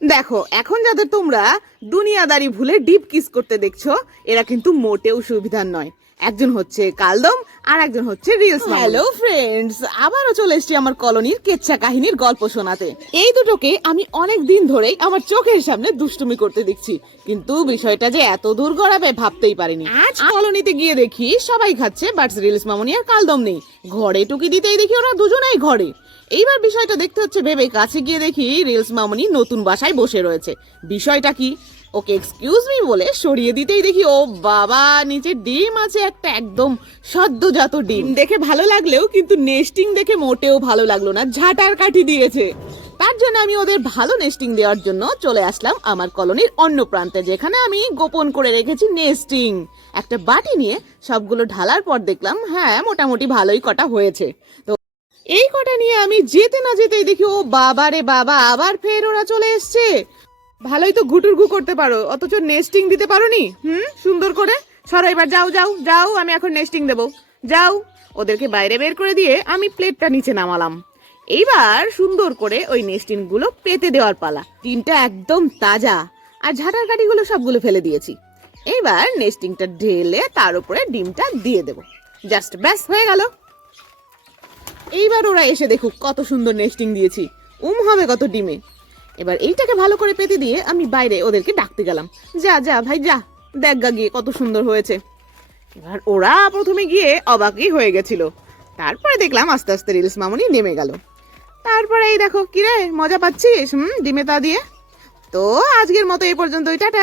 দেখো, এখন যাদের তোমরা দুনিয়াদারি ভুলে ডিপ কিস করতে দেখছো, এরা কিন্তু মোটেও সুবিধার নয়। একজন হচ্ছে কালদম আর একজন হচ্ছে রিলস। হ্যালো ফ্রেন্ডস, আবারও চলে এসেছি আমার কলোনির কেচ্ছা কাহিনীর গল্প শোনাতে। এই দুটোকে আমি অনেক দিন ধরেই আমার চোখের সামনে দুষ্টুমি করতে দেখছি, কিন্তু বিষয়টা যে এত দূর গড়াবে ভাবতেই পারিনি। আজ কলোনিতে গিয়ে দেখি সবাই খাচ্ছে, বাট রিলস মামনি আর কালদম নেই। ঘরে টুকি দিতেই দেখি ওরা দুজনেই ঘরে। এইবার বিষয়টা দেখতে হচ্ছে ভেবে কাছে গিয়ে দেখি রিলস মামনি নতুন বাসায় বসে রয়েছে। বিষয়টা কি? ওকে এক্সকিউজ মি বলে সরিয়ে দিতেই দেখি ও বাবা, নিচে ডিম আছে একটা, একদম সদ্যজাত ডিম। দেখে ভালো লাগলেও কিন্তু নেস্টিং দেখে মোটেও ভালো লাগলো না, ঝাঁটার কাঠি দিয়েছে। তার জন্য আমি ওদের ভালো নেস্টিং দেওয়ার জন্য চলে আসলাম আমার কলোনির অন্য প্রান্তে, যেখানে আমি গোপন করে রেখেছি নেস্টিং। একটা বাটি নিয়ে সবগুলো ঢালার পর দেখলাম হ্যাঁ, মোটামুটি ভালোই কটা হয়েছে। তো এই কটা নিয়ে আমি যেতে না যেতেই দেখি ও বাবা রে বাবা, আবার ফের ওরা চলে এসছে। ভালোই তো ঘুটুরঘু করতে পারো, অথচ নেস্টিং দিতে পারোনি। সুন্দর করে সরো, এবার যাও যাও যাও, আমি এখন নেস্টিং দেবো, যাও। ওদেরকে বাইরে বের করে দিয়ে আমি প্লেটটা নিচে নামালাম। এইবার সুন্দর করে ওই নেস্টিং গুলো পেতে দেওয়ার পালা। ডিমটা একদম তাজা, আর ঝাঁটার কাঠিগুলো সবগুলো ফেলে দিয়েছি। এইবার নেস্টিংটা ঢেলে তার উপরে ডিমটা দিয়ে দেবো, জাস্ট ব্যাস হয়ে গেল। এইবার ওরা এসে দেখুক কত সুন্দর নেস্টিং দিয়েছি, হবে কত ডিমে। এবার এইটাকে ভালো করে পেতে দিয়ে আমি বাইরে ওদেরকে ডাকতে গেলাম, যা যা ভাই যা, দেখ গা গিয়ে কত সুন্দর হয়েছে। এবার ওরা প্রথমে গিয়ে অবাকই হয়ে গেছিল, তারপরে দেখলাম আস্তে আস্তে রিলস মামনি নেমে গেল। তারপরে এই দেখো, কিরে মজা পাচ্ছিস ডিমে তা দিয়ে? তো আজকের মতো এই পর্যন্তই, টাটা।